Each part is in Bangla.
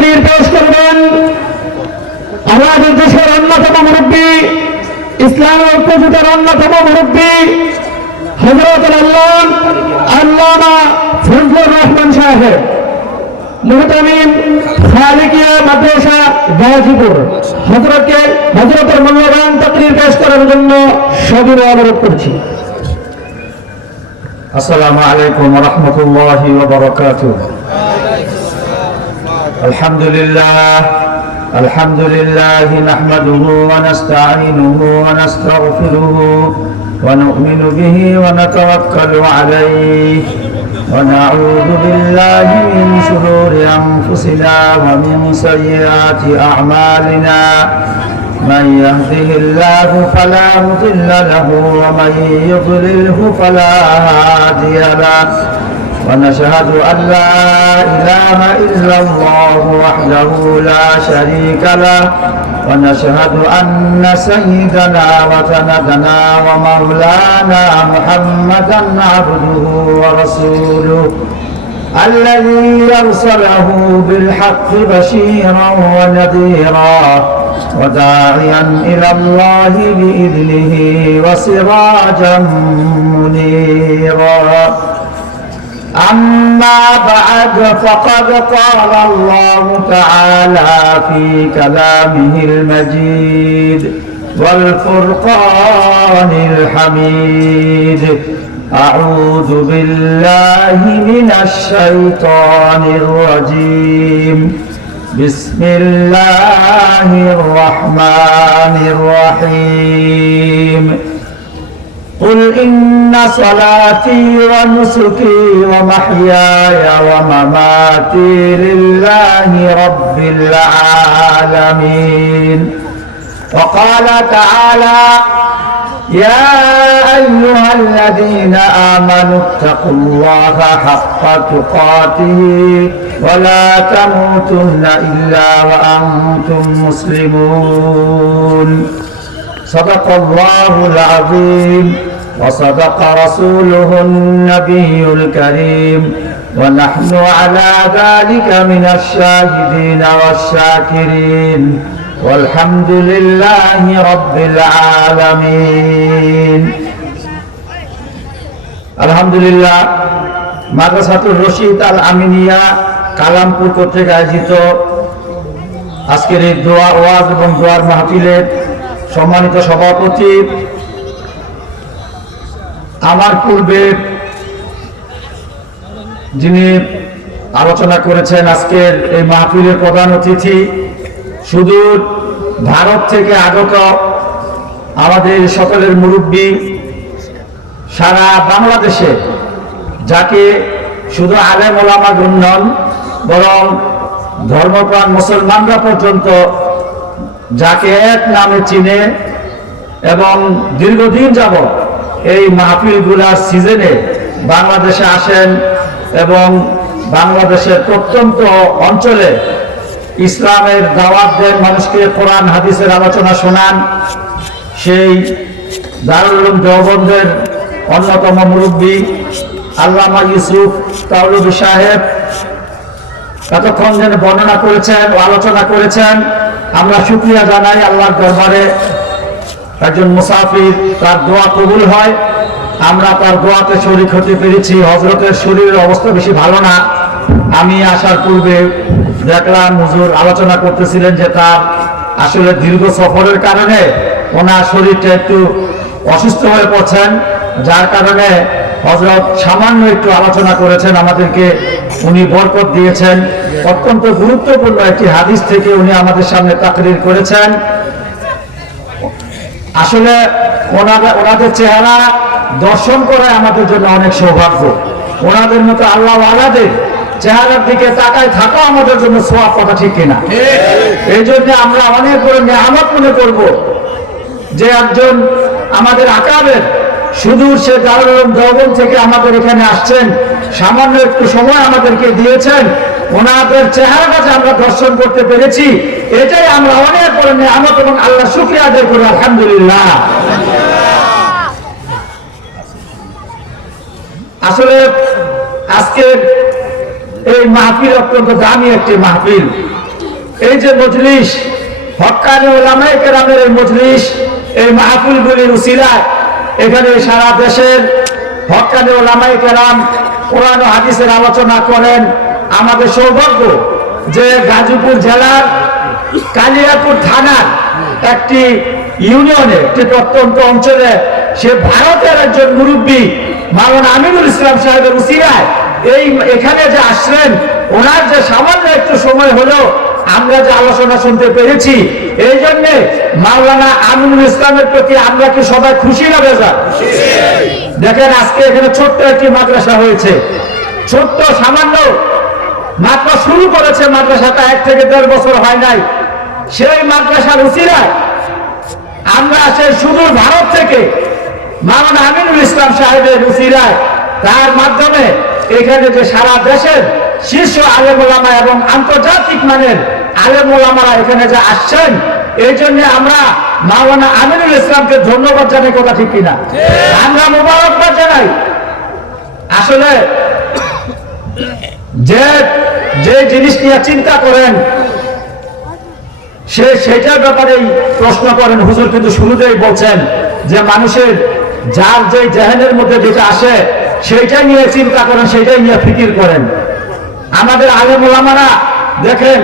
তাকরীর পেশ করবেন আমাদের দেশের অন্যতম মুরব্বী, ইসলামের ঐক্যজোটের অন্যতম মুরব্বী হযরত আল্লামা ফজলুর রহমান সাহেব, মুহতামিম খালিকিয়া মাদ্রাসা গাজীপুর, হযরতের মূল্যবান তাকরীর পেশ করার জন্য সবিনয় অনুরোধ করছি। আসসালামু আলাইকুম ওয়া রাহমাতুল্লাহি ওয়া বারাকাতুহু। আলহামদুলিল্লাহ নাহমাদুহু ওয়া নাস্তাঈনুহু ওয়া নাস্তাগফিরুহু ওয়া নু'মিনু বিহি ওয়া নাতাওয়াক্কালু আলাইহি ওয়া নাউযু বিল্লাহি মিন শুরুরি আনফুসিনা ওয়া মিন সাইয়্যাতি আ'মালিনা। من يهده الله فلا مضل له ومن يضلله فلا هادي له ونشهد أن لا إله إلا الله وحده لا شريك له ونشهد أن سيدنا وسندنا ومولانا محمدا عبده ورسوله الذي أرسله بالحق بشيرا ونذيرا وداعيا إلى الله بإذنه وسراجا منيرا. أما بعد فقد قال الله تعالى في كلامه المجيد والفرقان الحميد: أعوذ بالله من الشيطان الرجيم. بسم الله الرحمن الرحيم. قل إن صلاتي ونسكي ومحياي ومماتي لله رب العالمين. وقال تعالى: يا أيها الذين آمنوا اتقوا الله حق تقاته ولا تموتن إلا وأنتم مسلمون. صدق الله العظيم وصدق رسوله النبي الكريم ونحن على ذلك من الشاهدين والشاكرين والحمد لله رب العالمين. আলহামদুলিল্লাহ, মাদ্রাসাতুর রশিদ আল আমিনিয়া কালামপুর কর্তৃক আয়োজিত আজকের এই দোয়া ওয়াজ এবং দোয়ার মাহফিলের সম্মানিত সভাপতি, আমার পূর্বে যিনি আলোচনা করেছেন, আজকের এই মাহফিলের প্রধান অতিথি, সুদূর ভারত থেকে আগত আমাদের সকলের মুরব্বী, সারা বাংলাদেশে যাকে শুধু আলেম ওলামা নন বরং ধর্মপ্রাণ মুসলমানরা পর্যন্ত যাকে এক নামে চিনে এবং দীর্ঘদিন যাবত এই মাহফিলগুলার সিজনে বাংলাদেশে আসেন এবং বাংলাদেশের প্রত্যন্ত অঞ্চলে ইসলামের দাওয়াত দেন, মানুষকে কোরআন হাদিসের আলোচনা শোনান, সেই দারুল উলুম দেওবন্দের অন্যতম মুরব্বী আল্লামা ইউসুফ তাওলুবী সাহেব এতক্ষণ যেন বর্ণনা করেছেন ও আলোচনা করেছেন। আমরা শুকরিয়া জানাই আল্লাহর দরবারে, একজন মুসাফির, তার দোয়া কবুল হয়, আমরা তার দোয়াতে শরীক হতে পেরেছি। হযরতের শরীরের অবস্থা বেশি ভালো না। আমি আসার পূর্বে দেখলাম হুজুর আলোচনা করতেছিলেন যে তার আসলে দীর্ঘ সফরের কারণে ওনার শরীরটা একটু অসুস্থ হয়ে পড়ছেন, যার কারণে হযরত সামান্য একটু আলোচনা করেছেন, আমাদেরকে উনি বরকত দিয়েছেন। অত্যন্ত গুরুত্বপূর্ণ একটি হাদিস থেকে উনি আমাদের সামনে তাকরীর করেছেন। আসলে ওনাদের চেহারা দর্শন করা আমাদের জন্য অনেক সৌভাগ্য। ওনাদের মতো আল্লাহ ওয়ালাদের চেহারার দিকে তাকায় থাকা আমাদের জন্য সওয়াব, কথা ঠিক কিনা? এই জন্য আমরা অনেক বড় নিয়ামত মনে করব যে একজন আমাদের আকাবের সুদূর সে দারুল উলুম দেওবন্দ থেকে আমাদের এখানে আসছেন, সামান্য একটু সময় আমাদেরকে দিয়েছেন, ওনাদের চেহারাটা যে আমরা দর্শন করতে পেরেছি, এটাই আমরা অনেক বড় নিয়ামত এবং আল্লাহ শুকরিয়া আদায় করি, আলহামদুলিল্লাহ। আসলে আজকের এই মাহফিল অত্যন্ত দামি একটি মাহফিল। এই যে মজলিস, হক্কানি ওলামায়ে কেরামের এই মজলিস, এই মাহফিলগুলির উসিলায় এখানে সারা দেশের হক্কানি ওলামায়ে কেরাম কোরআন ও হাদিসের আলোচনা করেন। আমাদের সৌভাগ্য যে গাজীপুর জেলার কালিয়াপুর থানার একটি ইউনিয়নে, একটি প্রত্যন্ত অঞ্চলে, সে ভারতের একজন মুরব্বী মাওলানা আমিনুল ইসলাম সাহেবের উসিলায় এখানে যে আসলেন, ওনার যে সামান্য একটু সময় হলো আমরা যে আলোচনা শুনতে পেরেছি, এই জন্য মাওলানা আমিনুল ইসলামের প্রতি আমরা কি সবাই খুশি না বেজার? দেখেন আজকে এখানে ছোট্ট একটি মাদ্রাসা হয়েছে, ছোট্ট সামান্য, মাত্র শুরু করেছে মাদ্রাসাটা, 1 থেকে 1.5 বছর হয় নাই। সেই মাদ্রাসার উসিলায় আমরা সেই সুদূর ভারত থেকে মাওলানা আমিনুল ইসলাম সাহেবের উসিলায়, তার মাধ্যমে এখানে যে সারা দেশের শীর্ষ আলেম ওলামা এবং আন্তর্জাতিক মানের আলেম ওলামারা এখানে যে আসছেন, এই জন্য আমরা মাওলানা আমিনুল ইসলামকে ধন্যবাদ জানাই, কথা ঠিক কিনা? আমরা মোবারকবাদ জানাই। আসলে যে জিনিস নিয়ে চিন্তা করেন সেটার ব্যাপারেই প্রশ্ন করেন। হুজুর কিন্তু শুরুতেই বলছেন যে মানুষের যার যে জেহেনের মধ্যে যেটা আসে সেইটাই নিয়ে চিন্তা করেন, সেইটাই নিয়ে ফিকির করেন। আমাদের আলেম ওলামারা দেখেন,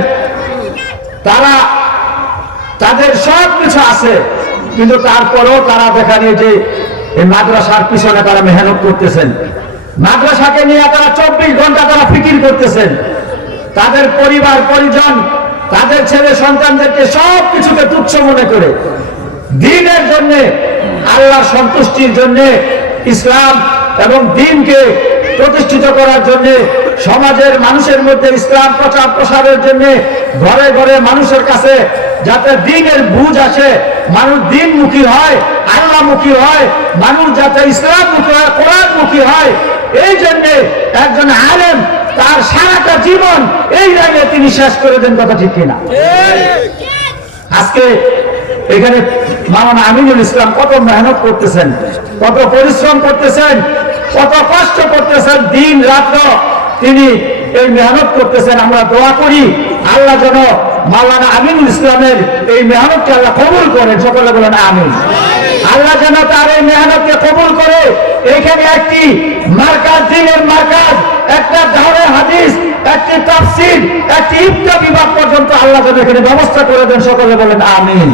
তাদের সব কিছু আছে, কিন্তু তারপরেও তারা দেখা নিয়ে যে এই মাদ্রাসার পিছনে তারা মেহনত করতেছেন, মাদ্রাসাকে নিয়ে তারা 24 ঘন্টা তারা ফিকির করতেছেন, তাদের পরিবার পরিজন, তাদের ছেলে সন্তানদেরকে সব কিছুকে তুচ্ছ মনে করে দ্বীনের জন্য, আল্লাহর সন্তুষ্টির জন্য, ইসলাম এবং দ্বীনকে প্রতিষ্ঠিত করার জন্য, সমাজের মানুষের মধ্যে ইসলাম প্রচার প্রসারের জন্য, ঘরে ঘরে মানুষের কাছে যাতে দ্বীনের বুঝ আসে, মানুষ দ্বীনমুখী হয়, আল্লাহমুখী হয়, মানুষ যাতে ইসলামমুখী হয়, কোরআনমুখী হয়, এই জন্য একজন আলেম তার সারাটা জীবন এই লাইনে তিনি শেষ করে দেন, কথা ঠিক কিনা? আজকে এখানে মাওলানা আমিনুল ইসলাম কত মেহনত করতেছেন, কত পরিশ্রম করতেছেন, কত কষ্ট করতেছেন, দিন রাত্র তিনি এই মেহনত করতেছেন। আমরা দোয়া করি আল্লাহ যেন মাওলানা আমিনুল ইসলামের এই মেহনতকে আল্লাহ কবুল করেন, সকলে বলেন আমিন। আল্লাহ যেন তার এই মেহনতকে কবুল করে এখানে একটি মার্কাজ, দ্বীনের মার্কাজ, একটা দাওরে হাদিস, একটি তাফসীর, একটি ইফতা বিভাগ পর্যন্ত আল্লাহ যেন এখানে ব্যবস্থা করে দেন, সকলে বলেন আমিন।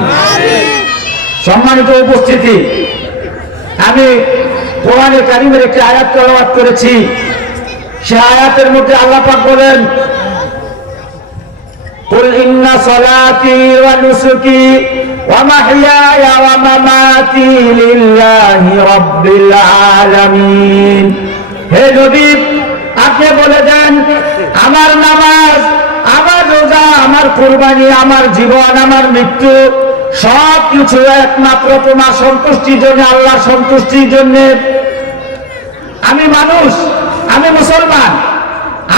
সম্মানিত উপস্থিতি, আমি কোরআনে কারীমের একটি আয়াত তেলাওয়াত করেছি। সে আয়াতের মধ্যে আল্লাহ পাক বলেন, কুল ইন্না সলাতি ওয়া নুসুকি ওয়া মাহইয়ায়া ওয়া মামাতি লিল্লাহি রাব্বিল আলামিন। হে নবী, আপনি বলে দেন, আমার নামাজ, আমার রোজা, আমার কুরবানি, আমার জীবন, আমার মৃত্যু সব কিছু একমাত্র তোমার সন্তুষ্টির জন্য, আল্লাহর সন্তুষ্টির জন্য। আমি মানুষ, আমি মুসলমান,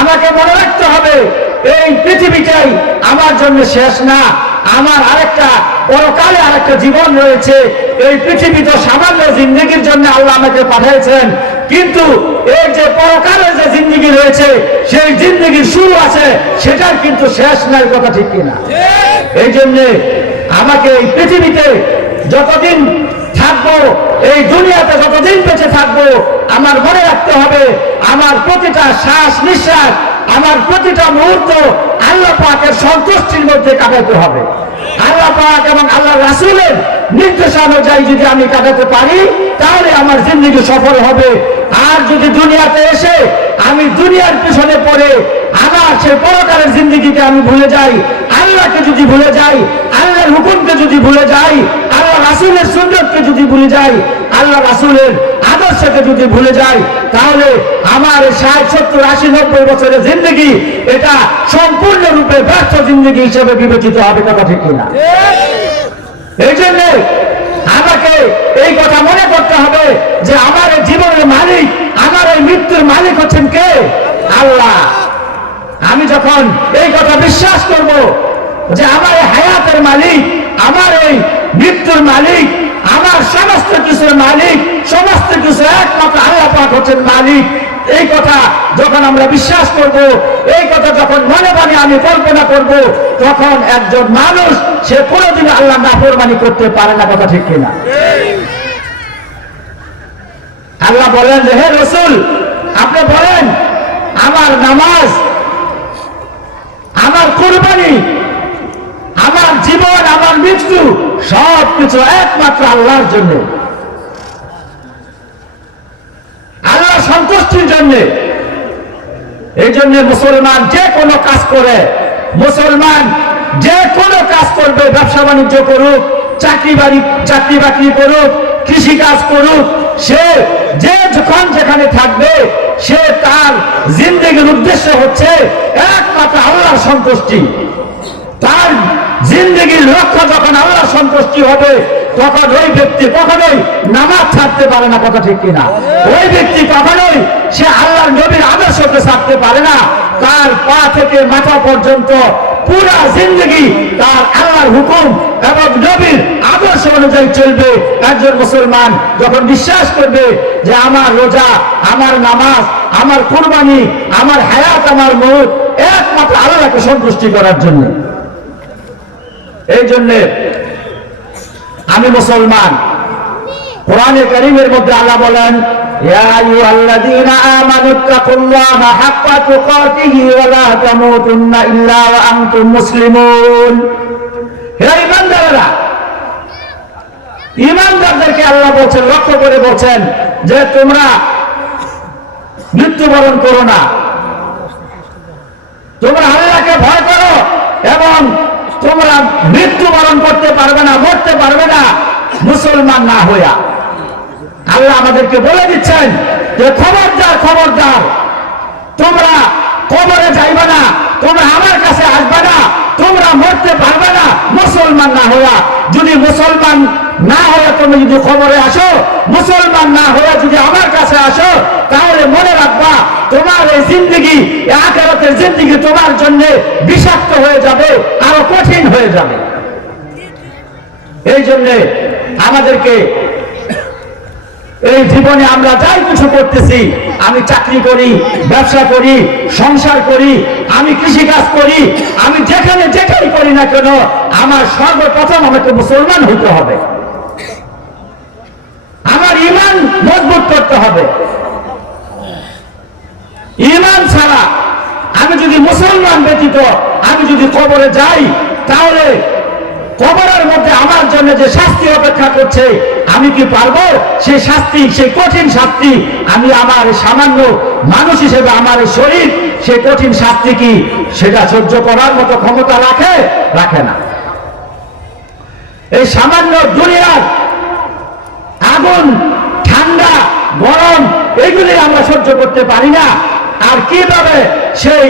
আমাকে মনে রাখতে হবে এই পৃথিবীটাই আমার জন্য শেষ না, আমার আরেকটা পরকালে আরেকটা জীবন রয়েছে। এই পৃথিবী তো সামান্য জিন্দগির জন্য আল্লাহ আমাকে পাঠিয়েছেন, কিন্তু এই যে পরকালে যে জিন্দগি রয়েছে, সেই জিন্দগির শুরু আছে, সেটার কিন্তু শেষ নাই, কথা ঠিক কিনা? এই জন্য আমাকে এই পৃথিবীতে যতদিন থাকবো, এই দুনিয়াতে যতদিন বেঁচে থাকবো, আমার মনে রাখতে হবে আমার প্রতিটা শ্বাস নিঃশ্বাস, আমার প্রতিটা মুহূর্ত আল্লাহ পাকের সন্তুষ্টির মধ্যে কাটাতে হবে। আল্লাহ পাক এবং আল্লাহ রাসূলের নির্দেশানুযায়ী যদি আমি কাটাতে পারি, তাহলে আমার জিন্দগি সফল হবে। আর যদি দুনিয়াতে এসে আমি দুনিয়ার পিছনে পড়ে আমার সেই পরকালের জিন্দগিকে আমি ভুলে যাই, আল্লাহকে যদি ভুলে যাই, আল্লাহর হুকুমকে যদি ভুলে যাই, আল্লাহ রাসূলের সুন্নাতকে যদি ভুলে যাই, আল্লাহ রাসূলের আদর্শকে যদি ভুলে যাই, তাহলে আমার 60, 70, 80, 90 বছরের জিন্দগি এটা সম্পূর্ণরূপে ব্যর্থ জিন্দগি হিসেবে বিবেচিত হবে, কথা ঠিক কিনা? এই জন্য আমাকে এই কথা মনে করতে হবে যে আমার এই জীবনের মালিক, আমার এই মৃত্যুর মালিক হচ্ছেন কে? আল্লাহ। আমি যখন এই কথা বিশ্বাস করব যে আমার এই হায়াতের মালিক, আমার এই মৃত্যুর মালিক, আমার সমস্ত কিছুর মালিক, সমস্ত কিছু একমাত্র আল্লাহ পাক হচ্ছেন মালিক, এই কথা যখন আমরা বিশ্বাস করব, এই কথা যখন মনে মনে আমি কল্পনা করব, তখন একজন মানুষ সে কোনোদিন আল্লাহ নাফরমানি করতে পারে না। কথা ঠিক কিনা? আল্লাহ বলেন যে হে রাসূল, আপনি বলেন আমার নামাজ, আমার কুরবানি, আমার জীবন, আমার মৃত্যু সবকিছু একমাত্র আল্লাহর জন্য, আল্লাহ সন্তুষ্টির জন্য। এই জন্য মুসলমান যে কোনো কাজ করে, মুসলমান যে কোনো কাজ করবে, ব্যবসা বাণিজ্য করুক, চাকরি বাকরি করুক, কৃষি কাজ করুক, সে যে যখন যেখানে থাকবে, সে তার জিন্দেগির উদ্দেশ্য হচ্ছে একমাত্র আল্লাহর সন্তুষ্টি। তার জিন্দেগির লক্ষ্য যখন আল্লাহর সন্তুষ্টি হবে, তখন ওই ব্যক্তি কখনোই নামাজ ছাড়তে পারে না। কথা ঠিক কিনা? ওই ব্যক্তি কখনোই সে আল্লাহর নবীর আদর্শকে ছাড়তে পারে না। তার পা থেকে মাথা পর্যন্ত পুরা জিন্দেগি তার আল্লাহর হুকুম এবং নবীর আদর্শ অনুযায়ী চলবে। একজন মুসলমান যখন বিশ্বাস করবে যে আমার রোজা, আমার নামাজ, আমার কুরবানি, আমার হায়াত, আমার মউত একমাত্র আল্লাহকে সন্তুষ্টি করার জন্য, এই জন্য আমি মুসলমান। কোরআনে কারীমের মধ্যে আল্লাহ বলেন, ইয়া আইয়ুহাল্লাযীনা আমানুত্তাকুল্লাহা হাক্কা তুকাতিহি ওয়া লা তামুতুন্না ইল্লা ওয়া আনতুম মুসলিমুন। হে ঈমানদাররা, ঈমানদারদেরকে আল্লাহ বলছেন, লক্ষ্য করে বলছেন যে তোমরা মৃত্যুবরণ করো না, তোমরা আল্লাহকে ভয় করো এবং তোমরা মৃত্যুবরণ করতে পারবে না, মরতে পারবে না মুসলমান না হইয়া। আল্লাহ আমাদেরকে বলে দিচ্ছেন যে খবরদার, খবরদার, তোমরা কবরে যাইবে না, তোমরা আমার কাছে আসবে না, তোমরা মরতে পারবে না মুসলমান না হইয়া। যদি মুসলমান না হয়ে তুমি যদি খবরে আসো, মুসলমান না হয়ে যদি আমার কাছে আসো, তাহলে মনে রাখবা তোমার এই জিন্দেগি, আখিরাতের জিন্দেগি তোমার জন্য বিষাক্ত হয়ে যাবে, আরো কঠিন হয়ে যাবে। এই জন্য আমাদেরকে এই জীবনে আমরা যাই কিছু করতেছি, আমি চাকরি করি, ব্যবসা করি, সংসার করি, আমি কৃষিকাজ করি, আমি যেখানে যেটাই করি না কেন, আমার সর্বপ্রথম আমাকে মুসলমান হতে হবে, আমার ঈমান মজবুত করতে হবে। ঈমান ছাড়া আমি যদি মুসলমান ব্যতীত আমি যদি কবরে যাই, তাহলে কবরের মধ্যে আমার জন্য যে শাস্তি অপেক্ষা করছে, আমি কি পারবো সেই শাস্তি, সেই কঠিন শাস্তি? আমি আমার সামান্য মানুষ হিসেবে আমার শরীর সেই কঠিন শাস্তি কি সেটা সহ্য করার মতো ক্ষমতা রাখে? রাখে না। এই সামান্য দুনিয়ার আগুন, ঠান্ডা, গরম, এগুলি আমরা সহ্য করতে পারি না। আর কিভাবে সেই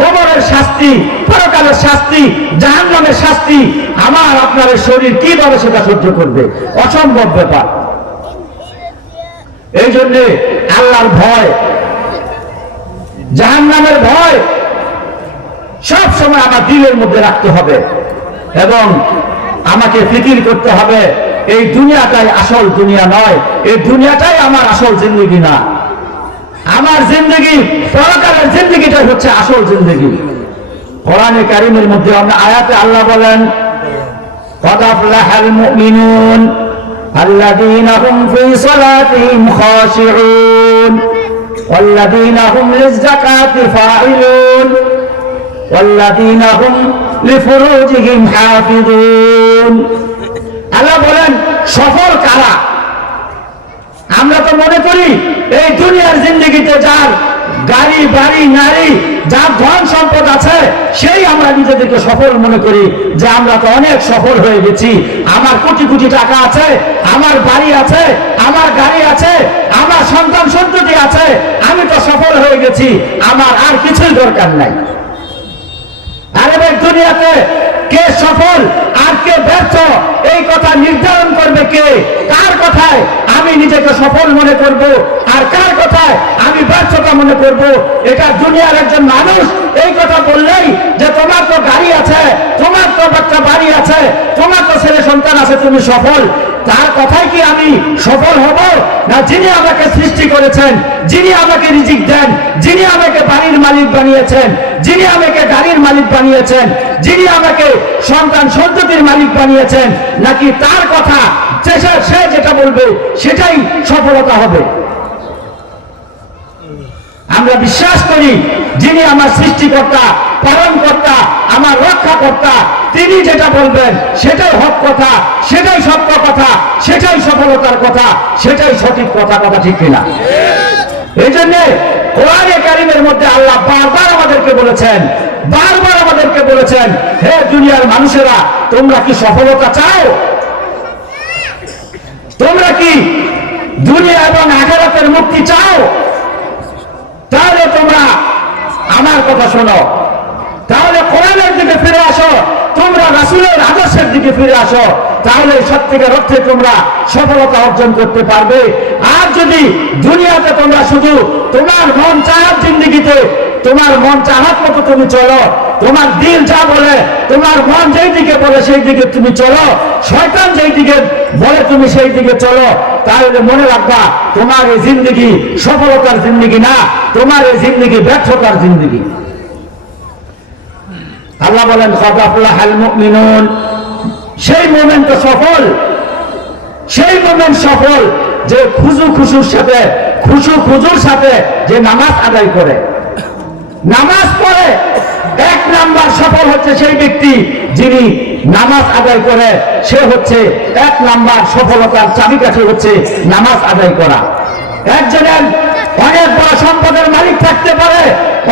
কবরের শাস্তি, পরকালের শাস্তি, জাহান্নামের শাস্তি আমার আপনার শরীর কিভাবে সেটা সহ্য করবে? অসম্ভব ব্যাপার। এই জন্যে আল্লাহর ভয়, জাহান্নামের ভয় সব সময় আমার দিলের মধ্যে রাখতে হবে এবং আমাকে ফিকির করতে হবে এই দুনিয়াটাই আসল দুনিয়া নয়, এই দুনিয়াটাই আমার আসল জিন্দগি না। আমার জিন্দগি, পরকালের জিন্দগিটাই হচ্ছে আসল জিন্দগি। কোরআনে কারীমের মধ্যে আমরা আয়াতে আল্লাহ বলেন, قد أفلح المؤمنون الذين هم في صلاتهم خاشعون والذين هم للزكاة فاعلون والذين هم لفروجهم حافظون। আল্লাহ বলেন সফল কারা? আমরা তো মনে করি এই দুনিয়ার জিন্দগিতে যার গাড়ি, বাড়ি, নারী, যার ধন সম্পদ আছে সেই আমরা নিজেদেরকে সফল মনে করি, যে আমরা তো অনেক সফল হয়ে গেছি, আমার কোটি কোটি টাকা আছে, আমার বাড়ি আছে, আমার গাড়ি আছে, আমার সন্তান সন্ততি আছে, আমি তো সফল হয়ে গেছি, আমার আর কিছুই দরকার নাই। আরে ভাই, দুনিয়াতে কে সফল আর কে ব্যর্থ এই কথা নির্ধারণ করবে কে? কার কথায় আমি নিজেকে সফল মনে করব আর কার কথায় আমি ব্যর্থতা মনে করব? এটা দুনিয়ার একজন মানুষ এই কথা বললেই যে তোমার তো গাড়ি আছে, তোমার তো বাচ্চা বাড়ি আছে, তোমার তো ছেলে সন্তান আছে, তুমি সফল, তার কথাই কি আমি সফল হব, না যিনি আমাকে সৃষ্টি করেছেন, যিনি আমাকে রিজিক দেন, যিনি আমাকে বাড়ির মালিক বানিয়েছেন, যিনি আমাকে গাড়ির মালিক বানিয়েছেন, যিনি আমাকে সন্তান সন্ততির মালিক বানিয়েছেন, নাকি তার কথা সে যেটা বলবে সেটাই সফলতা হবে? আমরা বিশ্বাস করি যিনি আমার সৃষ্টিকর্তা, পালনকর্তা, আমার রক্ষাকর্তা, তিনি যেটা বলবেন সেটাই হক কথা, সেটাই সত্য কথা, সেটাই সফলতার কথা, সেটাই সঠিক কথা। কথা ঠিক কিনা? এই জন্য কোরআনে কারীমের মধ্যে আল্লাহ বারবার আমাদেরকে বলেছেন, হে দুনিয়ার মানুষেরা, তোমরা কি সফলতা চাও? তোমরা কি দুনিয়া এবং আখিরাতের মুক্তি চাও? তাহলে তোমরা আমার কথা শোনো, তাহলে কোরআনের দিকে ফিরে আসো, তোমরা রাসূলের আদর্শের দিকে ফিরে আসো, তাহলে সত্যিকার অর্থে তোমরা সফলতা অর্জন করতে পারবে। আর যদি দুনিয়াতে তোমরা শুধু তোমার মন চাহার জিন্দেগিতে তোমার মন চাহার মতো তুমি চলো, তোমার দিল যা বলে, তোমার মন যেই দিকে বলে সেই দিকে তুমি চলো, শয়তান যেই দিকে বলে তুমি সেই দিকে চলো, তাহলে মনে রাখবা তোমার এই জিন্দেগি সফলতার জিন্দেগি না, তোমার এই জিন্দেগি ব্যর্থতার জিন্দেগি। আল্লাহ বলেন ক্বাদ আফলাহাল মুমিনুন, সেই মুমিন তো সফল, সেই মুমিন সফল যে খুজুর সাথে যে নামাজ আদায় করে, নামাজ পড়ে। এক নাম্বার সফল হচ্ছে সেই ব্যক্তি যিনি নামাজ আদায় করে, সে হচ্ছে এক নাম্বার সফলতার চাবিকাঠি হচ্ছে নামাজ আদায় করা। একজনের অনেক বড় সম্পদের মালিক থাকতে পারে,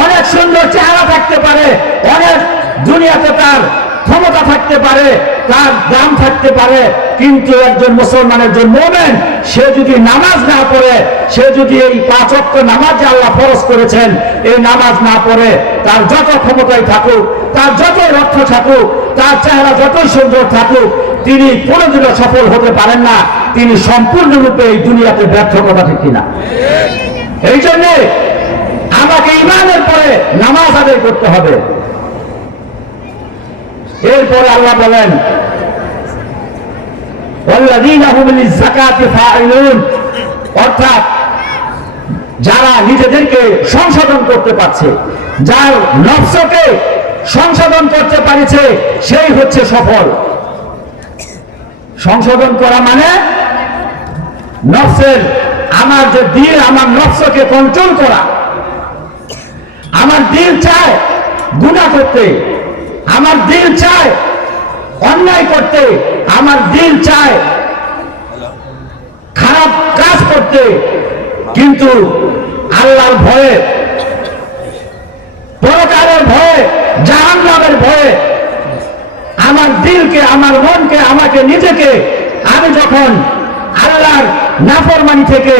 অনেক সুন্দর চেহারা থাকতে পারে, অনেক দুনিয়াতে তার ক্ষমতা থাকতে পারে, তার দাম থাকতে পারে, কিন্তু একজন মুসলমানের একজন মুমিন সে যদি নামাজ না পড়ে, সে যদি এই 5 ওয়াক্ত নামাজ যে আল্লাহ ফরজ করেছেন এই নামাজ না পড়ে, তার যত ক্ষমতাই থাকুক, তার যতই অর্থ থাকুক, তার চেহারা যতই সুন্দর থাকুক, তিনি কোনোদিনও সফল হতে পারেন না, তিনি সম্পূর্ণরূপে এই দুনিয়াতে ব্যর্থ। কথা ঠিক কিনা? এই জন্য আমাকে ঈমানের পরে নামাজ আদায় করতে হবে। এরপরে আল্লাহ বলেন ওয়াল্লাযীনা হুম লিয-যাকাতি ফাঈলুন, অর্থাৎ যারা নিজেদেরকে সংশোধন করতে পারছে, যার নফসকে সংশোধন করতে পারছে, সেই হচ্ছে সফল। সংশোধন করা মানে নফসের, আমার যে দিল, আমার নফসকে কন্ট্রোল করা। আমার দিল চায় গুনাহ করতে, আমার দিল চায় অন্যায় করতে, আমার দিল চায় খারাপ কাজ করতে, কিন্তু আল্লাহর ভয়ে, পরকালের ভয়ে, জাহান্নামের ভয়ে আমার দিলকে, আমার মনকে, আমাকে নিজেকে আমি যখন আল্লাহর নাফরমানি থেকে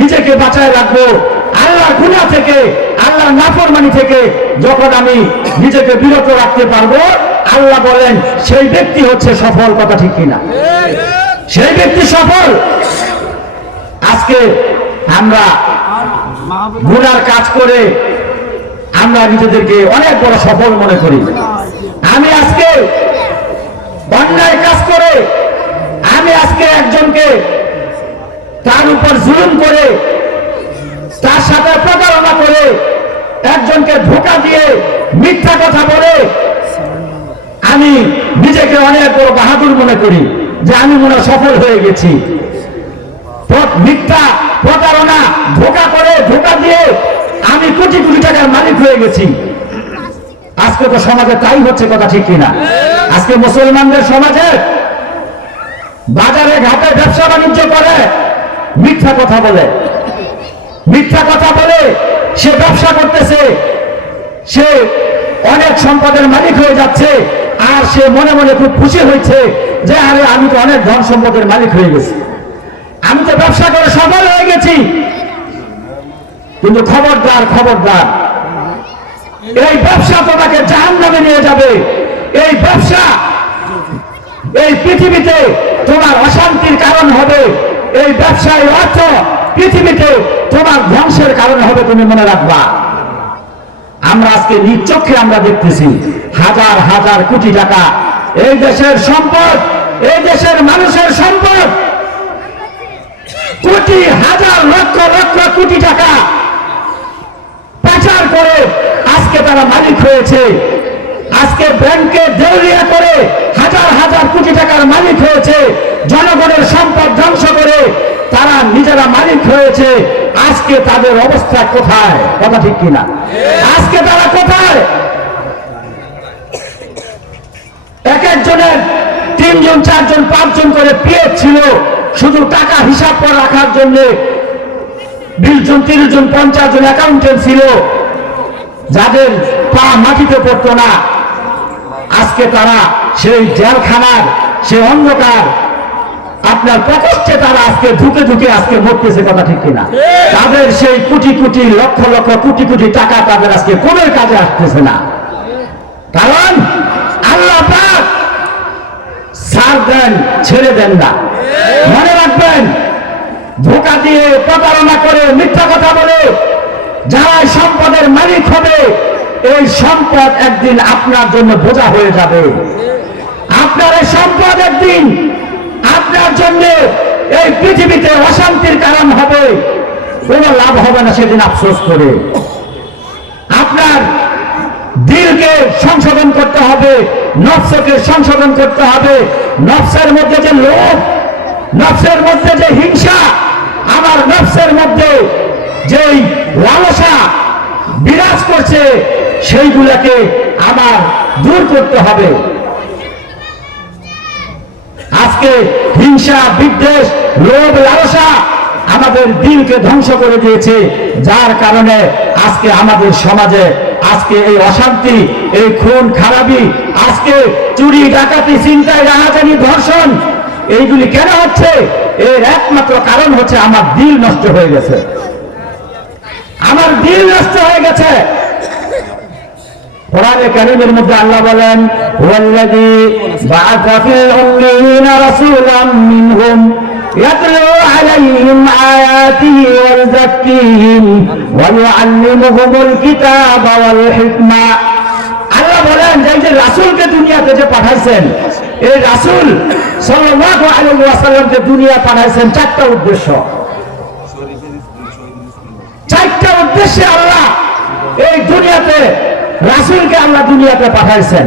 নিজেকে বাঁচায় রাখবো, আল্লাহর গুনাহ থেকে, আল্লাহর নাফরমানি থেকে যখন আমি নিজেকে বিরত রাখতে পারবো, আল্লাহ বলেন সেই ব্যক্তি হচ্ছে সফল। কথা ঠিক কিনা? সেই ব্যক্তি সফল। আজকে আমরা গুনার কাজ করে আমরা নিজেদেরকে অনেক বড় সফল মনে করি। আমি আজকে অন্যায় কাজ করে, আমি আজকে একজনকে তার উপর জুলুম করে, তার সাথে প্রতারণা করে, একজনকে ধোঁকা দিয়ে মিথ্যা কথা বলে আমি নিজেকে অনেক বড় বাহাদুর মনে করি, যে আমি মনে সফল হয়ে গেছি। মিথ্যা, প্রতারণা, ধোঁকা করে, ধোঁকা দিয়ে আমি কোটি কোটি টাকার মালিক হয়ে গেছি। আজকে তো সমাজে তাই হচ্ছে। কথা ঠিক কিনা? আজকে মুসলমানদের সমাজে বাজারে ঘাটে ব্যবসা বাণিজ্য করে, মিথ্যা কথা বলে, মিথ্যা কথা বলে সে ব্যবসা করতেছে, সে অনেক সম্পদের মালিক হয়ে যাচ্ছে, আর সে মনে মনে খুব খুশি হয়েছে যে আরে আমি তো অনেক ধন সম্পদের মালিক হয়ে গেছি, আমি তো ব্যবসা করে সফল হয়ে গেছি। কিন্তু খবরদার, খবরদার, এই ব্যবসা তোমাকে জাহান্নামে নিয়ে যাবে। এই ব্যবসা এই পৃথিবীতে তোমার অশান্তির কারণ হবে। এই ব্যবসায় অর্থ পৃথিবীতে তোমার ধ্বংসের কারণ হবে, তুমি মনে রাখবা। আমরা আজকে নিজ চোখে আমরা দেখতেছি হাজার হাজার কোটি টাকা এই দেশের সম্পদ, এই দেশের মানুষের সম্পদ কোটি হাজার লক্ষ লক্ষ কোটি টাকা পাচার করে আজকে তারা মালিক হয়েছে। আজকে ব্যাংকে দেউলিয়া করে হাজার হাজার কোটি টাকার মালিক হয়েছে। জনগণের সম্পদ ধ্বংস করে তারা নিজেরা মালিক হয়েছে। আজকে তাদের অবস্থা কোথায়? কথা ঠিক কিনা? আজকে তারা কোথায়? এক একজনের 3 জন 4 জন 5 জন করে পিএফ ছিল, শুধু টাকা হিসাব করে রাখার জন্য। 20 জন 30 জন 50 জন অ্যাকাউন্টেন্ট ছিল, যাদের পা মাটিতে পড়তো না। আজকে তারা সেই জেলখানার সেই অন্ধকার আপনার প্রকোষ্ঠে তারা আজকে ঢুকে ঢুকে আজকে মরতেছে। কথা ঠিক কিনা? তাদের সেই কোটি কোটি লক্ষ লক্ষ কোটি কোটি টাকা তাদের আজকে কোনো কাজে আসতেছে না। কারণ আল্লাহ পাক ছাড় দেন, ছেড়ে দেন না। মনে রাখবেন, ধোঁকা দিয়ে প্রতারণা করে মিথ্যা কথা বলে যারা সম্পদের মালিক হবে, এই সম্পদ একদিন আপনার জন্য বোঝা হয়ে যাবে। আপনার এই সম্পদ একদিন আপনার জন্য এই পৃথিবীতে অশান্তির কারণ হবে। কোনো লাভ হবে না সেদিন আফসোস করে। আপনার দিলকে সংশোধন করতে হবে, নফসকে সংশোধন করতে হবে। নফসের মধ্যে যে লোভ, নফসের মধ্যে যে হিংসা, আমার নফসের মধ্যে যেই লালসা বিরাজ করছে, সেইগুলোকে আমার দূর করতে হবে। আজকে হিংসা, বিদ্বেষ, লোভ, লালসা আমাদের দিলকে ধ্বংস করে দিয়েছে, যার কারণে আজকে আমাদের সমাজে আজকে এই অশান্তি, এই খুন খারাপি, আজকে চুরি ডাকাতি, ছিনতাই, রাহাজানি, ধর্ষণ, এইগুলি কেন হচ্ছে? এর একমাত্র কারণ হচ্ছে আমার দিল নষ্ট হয়ে গেছে। আমার দিল নষ্ট হয়ে গেছে। কোরআনে কারীমের মধ্যে আল্লাহ বলেন, ওয়াল্লাযী বা'আথা ফিল উম্মিয়িনা রাসূলাম মিনহুম ইয়াতলু আলাইহিম আয়াতিহি ওয়া ইউযাক্কিহিম ওয়া ইউআল্লিমুহুমুল কিতাবা ওয়াল হিকমা। আল্লাহ বলেন যে এই যে রাসূলকে দুনিয়াতে যে পাঠাইছেন, এই রাসূল সাল্লাল্লাহু আলাইহি ওয়াসাল্লামকে দুনিয়া পাঠাইছেন 4টা উদ্দেশ্য। 4টা উদ্দেশ্যে আল্লাহ এই দুনিয়াতে রাসূলকে আল্লাহ দুনিয়াতে পাঠাইছেন।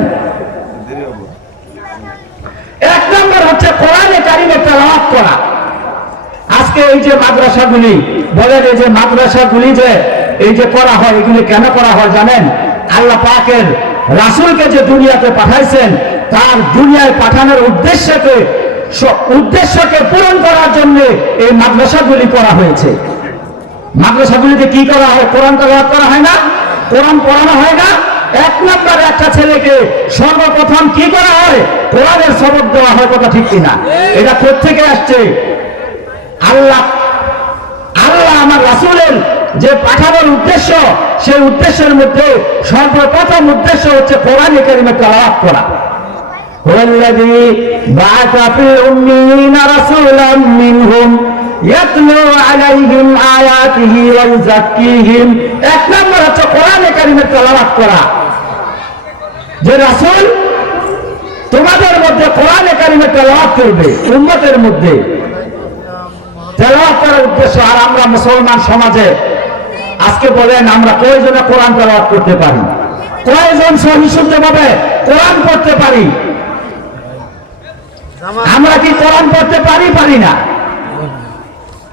1 নম্বর হচ্ছে কোরআনে কারীমে তেলাওয়াত করা। আজকে এই যে মাদ্রাসাগুলি বলেন, এই যে মাদ্রাসাগুলি যে এই যে করা হয়, এগুলি কেন করা হয় জানেন? আল্লাহ পাকের রাসূলকে যে দুনিয়াতে পাঠাইছেন, তার দুনিয়ায় পাঠানোর উদ্দেশ্যকে পূরণ করার জন্য এই মাদ্রাসাগুলি করা হয়েছে। মাদ্রাসাগুলিতে কি করা হয়? কোরআন তেলাওয়াত করা হয় না? কোরআন পড়ানো হয় না? 1 নম্বরে একটা ছেলেকে সর্বপ্রথম কি করা হয়? কোরআনের সবক দেওয়া হয়। কথা ঠিক কিনা? এটা কোত্থেকে আসছে? আল্লাহ আমার রাসূলের যে পাঠানোর উদ্দেশ্য, সেই উদ্দেশ্যের মধ্যে সর্বপ্রথম উদ্দেশ্য হচ্ছে কোরআনে কারীমে তেলাওয়াত করা। ওয়াল্লাযী বা'আথা ফিল উম্মিয়িনা রাসূলাম মিনহুম ইয়াতলু আলাইহিম আয়াতিহি ওয়া ইউযাক্কিহিম। 1 নম্বর হচ্ছে কোরআনে কারীমে তেলাওয়াত করা। যে রাসূল তোমাদের মধ্যে কোরআনে কারীমে তেলাওয়াত করবে, উম্মতের মধ্যে তেলাওয়াত করার উদ্দেশ্য। আর আমরা মুসলমান সমাজে আজকে বলেন, আমরা কয়জনে কোরআন তেলাওয়াত করতে পারি? কয়জন সহি শুদ্ধভাবে কোরআন পড়তে পারি? আমরা কি কোরআন পড়তে পারি? পারি না।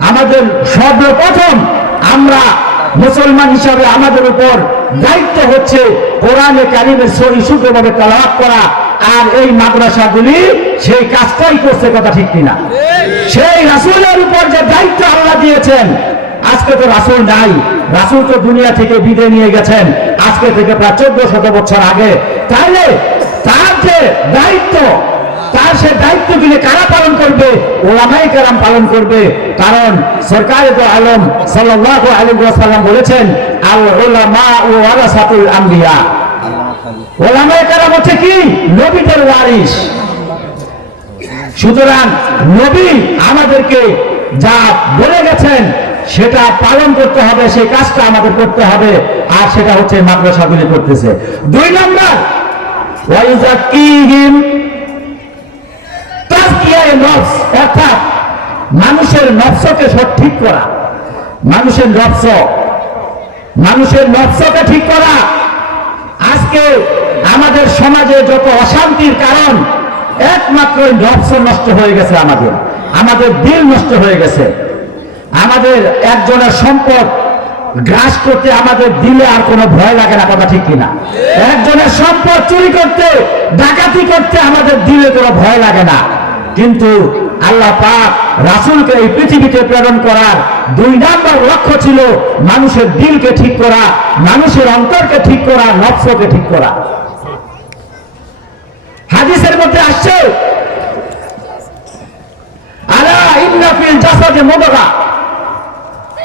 আমাদের সর্বপ্রথম আমরা মুসলমান হিসাবে আমাদের উপর দায়িত্ব হচ্ছে কোরআনে কারীমের সহি শুদ্ধভাবে তেলাওয়াত করা। আর এই মাদ্রাসাগুলি সেই কাজটাই করছে। কথা ঠিক কিনা? সেই রাসূলের উপর যে দায়িত্ব আল্লাহ দিয়েছেন, আজকে তো রাসূল নাই, রাসূল তো দুনিয়া থেকে বিদায় নিয়ে গেছেন আজকে থেকে প্রায় 1400 বছর আগে। তাহলে তার যে দায়িত্ব, তার সে দায়িত্বগুলি কারা পালন করবে? উলামায়ে কেরাম পালন করবে। কারণ সরকারে তো আলম সাল্লাল্লাহু আলাইহি ওয়াসাল্লাম বলেছেন, আল উলামা ওয়ারাসাতুল আম্বিয়া। উলামায়ে কেরাম হচ্ছে কি? নবীদের ওয়ারিস। সুতরাং নবী আমাদেরকে যা বলে গেছেন সেটা পালন করতে হবে, সেই কাজটা আমাদের করতে হবে। আর সেটা হচ্ছে মাদ্রাসাগুলি করতেছে। 2 নম্বর, ওয়া ইউযাক্কিহিম, তাজকিয়ায়ে নফস, অর্থাৎ মানুষের নফসকে ঠিক করা, মানুষের নফসকে ঠিক করা। আজকে আমাদের সমাজে যত অশান্তির কারণ একমাত্র নফস নষ্ট হয়ে গেছে, আমাদের দিল নষ্ট হয়ে গেছে। আমাদের একজনের সম্পদ গ্রাস করতে আমাদের দিলে আর কোনো ভয় লাগে না, কথা ঠিক কিনা? একজনের সম্পদ চুরি করতে, ডাকাতি করতে আমাদের দিলে কোনো ভয় লাগে না। কিন্তু আল্লাহ পাক রাসূলকে এই পৃথিবীতে প্রেরণ করার 2 নম্বর লক্ষ্য ছিল মানুষের দিলকে ঠিক করা, মানুষের অন্তরকে ঠিক করা, নফসকে ঠিক করা। হাদিসের মধ্যে আসছে, আলা ইন্না ফিল জাসাদি মুদগা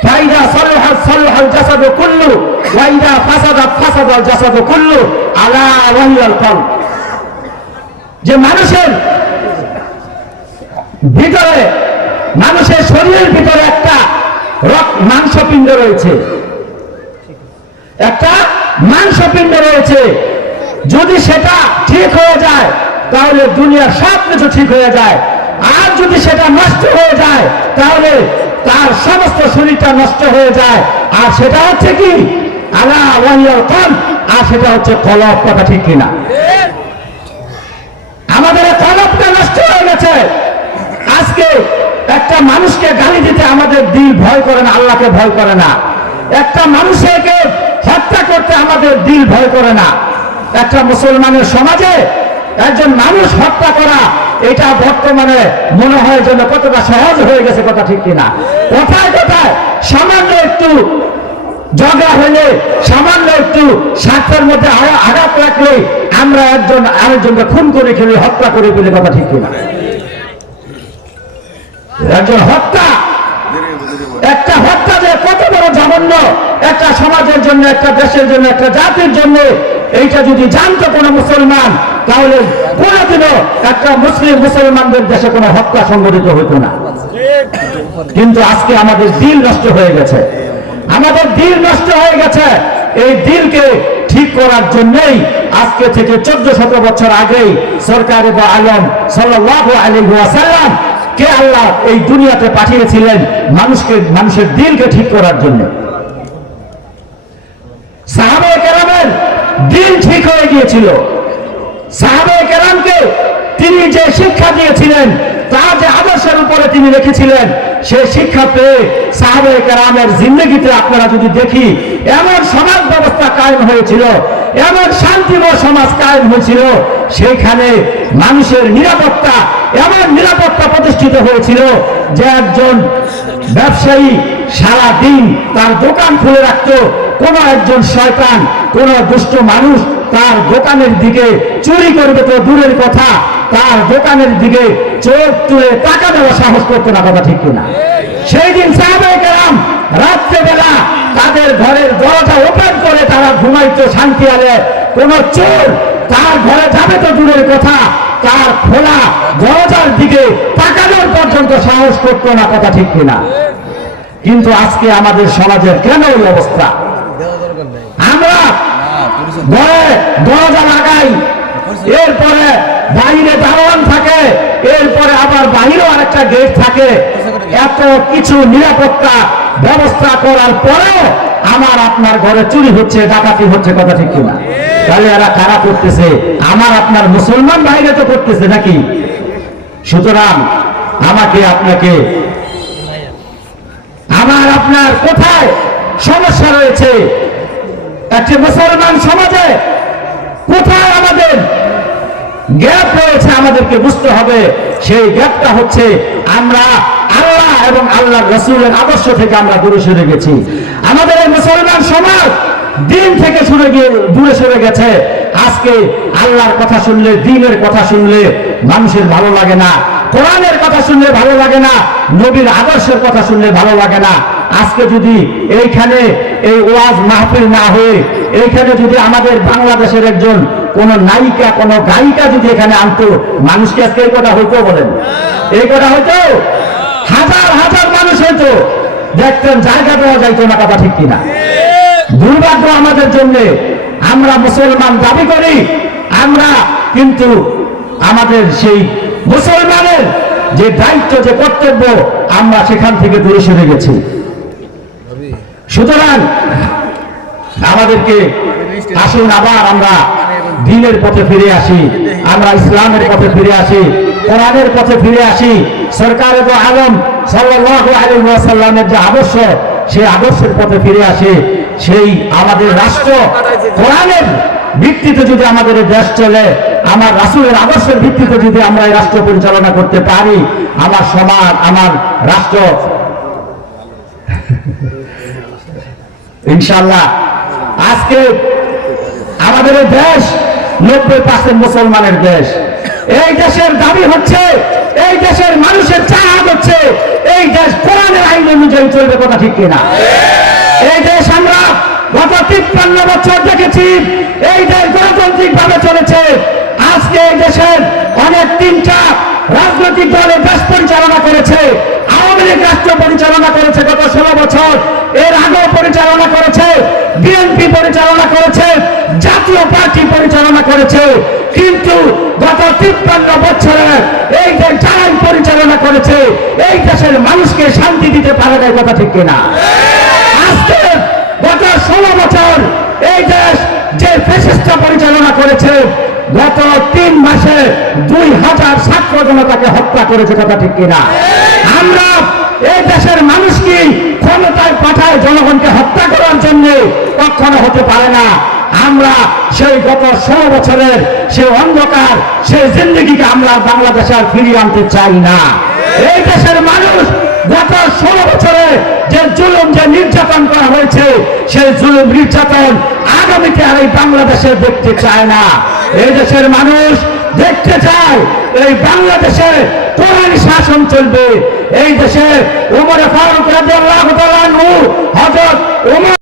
ফাইদা সালাহা সালাহাল জাসাদু কুল্লু ওয়া ইদা ফাসাদাত ফাসাদাল জাসাদু কুল্লু আলা ওয়াহিয়াল কলব। যে মানুষের ভিতরে, মানুষের শরীরের ভিতরে একটা মাংসপিণ্ড রয়েছে, একটা মাংসপিণ্ড রয়েছে। যদি সেটা ঠিক হয়ে যায় তাহলে দুনিয়ার সব কিছু ঠিক হয়ে যায়, আর যদি সেটা নষ্ট হয়ে যায় তাহলে তার সমস্ত শরীরটা নষ্ট হয়ে যায়। আর সেটা হচ্ছে কি? আলা ওয়াহিয়াল কলব, আর সেটা হচ্ছে কলব, কথা ঠিক কিনা? আমাদের কলবটা নষ্ট হয়ে গেছে। আজকে একটা মানুষকে গালি দিতে আমাদের দিল ভয় করে না, আল্লাহকে ভয় করে না। একটা মানুষকে হত্যা করতে আমাদের দিল ভয় করে না। একটা মুসলমানের সমাজে একজন মানুষ হত্যা করা, এটা বর্তমানে মনে হয় যেন কতটা সহজ হয়ে গেছে, কথা ঠিক কিনা? কোথায় কোথায় সামান্য একটু ঝগড়া হলে, সামান্য একটু স্বার্থের মধ্যে আঘাত রাখলে আমরা একজন আরেকজনকে খুন করে ফেলি, হত্যা করে ফেলি, কথা ঠিক কিনা? একজন হত্যা, একটা হত্যা যে কত বড় জঘন্য একটা সমাজের জন্য, একটা দেশের জন্য, একটা জাতির জন্য, এইটা যদি জানতো কোনো মুসলমান তাহলে কোনোদিনও একটা মুসলমানদের দেশে কোনো হত্যা সংঘটিত হতো না। কিন্তু আজকে আমাদের দিল নষ্ট হয়ে গেছে, আমাদের দিল নষ্ট হয়ে গেছে। এই দিলকে ঠিক করার জন্যই আজকে থেকে 1400 বছর আগেই সরকারে বা আলম সাল্লাল্লাহু আলাইহি ওয়াসাল্লাম কে আল্লাহ এই দুনিয়াতে পাঠিয়েছিলেন মানুষের দিলকে ঠিক করার জন্য। সাহাবায়ে কেরামের দিল ঠিক হয়ে গিয়েছিল। সাহাবায়ে কেরামকে তিনি যে শিক্ষা দিয়েছিলেন, তার যে আদর্শের উপরে তিনি রেখেছিলেন, সেই শিক্ষা পেয়ে সাহাবায়ে কেরামের জিন্দেগিতে আপনারা যদি দেখি, এমন সমাজ ব্যবস্থা কায়েম হয়েছিল, এমন শান্তিময় সমাজ কায়েম হয়েছিল, সেইখানে মানুষের নিরাপত্তা, এমন নিরাপত্তা প্রতিষ্ঠিত হয়েছিল যে একজন ব্যবসায়ী সারা দিন তার দোকান খুলে রাখতো। কোন একজন শয়তান, কোন দুষ্ট মানুষ তার দোকানের দিকে চুরি করবে তো দূরের কথা, তার দোকানের দিকে চোখ তুলে টাকা দেওয়ার সাহস করতো না, কথা ঠিক কিনা? সেই দিন সাহাবায়ে কেরাম রাত্রেবেলা তাদের ঘরের দরজা ওপেন করে তারা ঘুমাইতো শান্তি আলে। কোন চোর তার ঘরে যাবে তো দূরের কথা, তার খোলা দরজার দিকে তাকানোর পর্যন্ত সাহস করতো না, কথা ঠিক কিনা? কিন্তু আজকে আমাদের সমাজের কেন এই অবস্থা? আমরা ঘরে দরজা লাগাই, এরপরে বাইরে দারোয়ান থাকে, এরপরে আবার বাইরেও আরেকটা গেট থাকে। এত কিছু নিরাপত্তা ব্যবস্থা করার পরেও আমার আপনার ঘরে চুরি হচ্ছে, ডাকাতি হচ্ছে, কথা ঠিক কিনা? তাহলে এরা কারা করতেছে? আমার আপনার মুসলমান বাইরে তো করতেছে নাকি? সুতরাং আমাকে আপনাকে, আমার আপনার কোথায় সমস্যা রয়েছে? একটি মুসলমান সমাজে কোথায় আমাদের গ্যাপ রয়েছে আমাদেরকে বুঝতে হবে। সেই গ্যাপটা হচ্ছে আমরা আল্লাহ এবং আল্লাহর রাসূলের আদর্শ থেকে আমরা দূরে সরে গেছি। আমাদের এই মুসলমান সমাজ দিন থেকে দূরে সরে গেছে। আজকে আল্লাহর কথা শুনলে, দ্বীনের কথা শুনলে মানুষের ভালো লাগে না, কোরআনের কথা শুনলে ভালো লাগে না, নবীর আদর্শের কথা শুনলে ভালো লাগে না। আজকে যদি এইখানে এই ওয়াজ মাহফিল না হয়ে এইখানে যদি আমাদের বাংলাদেশের একজন কোন নায়িকা, কোন গায়িকা যদি এখানে আনতো, মানুষকে আজকে এই কথা হইতো? বলেন, এই কথা হইতো? হাজার হাজার মানুষ হইতো, দেখতেন, জায়গা দেওয়া যাইতো না, কথা ঠিক কিনা? দুর্ভাগ্য আমাদের জন্য। আমরা মুসলমান দাবি করি, আমরা কিন্তু আমাদের সেই মুসলমানের যে দায়িত্ব, যে কর্তব্য, আমরা সেখান থেকে দূরে সরে গেছি। সুতরাং আমাদেরকে আসুন আবার আমরা দ্বীনের পথে ফিরে আসি, আমরা ইসলামের পথে ফিরে আসি, কোরআনের পথে ফিরে আসি। সরকারে তো আলম সাল্লাল্লাহু আলাইহি ওয়াসাল্লামের যে আদর্শ, সেই আদর্শের পথে ফিরে আসে। সেই আমাদের রাষ্ট্র কোরআনের ভিত্তিতে যদি আমাদের দেশ চলে, আমার রাসূলের আদর্শের ভিত্তিতে যদি আমরা এই রাষ্ট্র পরিচালনা করতে পারি, আমার সমাজ, আমার রাষ্ট্র ইনশাআল্লাহ। আজকে আমাদের দেশ 90% মুসলমানের দেশ। এই দেশের দাবি হচ্ছে, এই দেশের মানুষের চাহিদা হচ্ছে এই দেশ কোরআনের আইন অনুযায়ী চলবে, কথা ঠিক কিনা? এই দেশ আমরা গত 53 বছর দেখেছি এই দেশ গণতান্ত্রিক ভাবে চলেছে। আজকে এই দেশের অনেক 3টা রাজনৈতিক দল দেশ পরিচালনা করেছে। আওয়ামী লীগ রাষ্ট্র পরিচালনা করেছে গত 16 বছর, এর আগেও পরিচালনা করেছে, বিএনপি পরিচালনা করেছে, জাতীয় পার্টি পরিচালনা করেছে। কিন্তু গত 53 বছরে এই দেশ যারাই পরিচালনা করেছে এই দেশের মানুষকে শান্তি দিতে পারে না, কথা ঠিক কিনা? আজকে গত 16 বছর এই দেশ যে ফ্যাসিস্টরা পরিচালনা করেছে, গত 3 মাসে 2000 ছাত্র জনতাকে হত্যা করেছে, কথা ঠিক কিনা? আমরা এই দেশের মানুষকে ক্ষমতায় পাঠায় জনগণকে হত্যা করার জন্য কখনো হতে পারে না। আমরা সেই গত 16 বছরের সেই অন্ধকার, সেই জিন্দগিকে আমরা বাংলাদেশে আর ফিরিয়ে আনতে চাই না। এই দেশের মানুষ গত 16 বছরে যে জুলুম, যে নির্যাতন করা হয়েছে, সেই জুলুম নির্যাতন আগামীতে আর এই বাংলাদেশে দেখতে চায় না। এই দেশের মানুষ দেখতে চায় এই বাংলাদেশে কোরআন শাসন চলবে। এই দেশে ওমর ফারুক রাদিয়াল্লাহু তাআলা আনহু, হযরত ওমর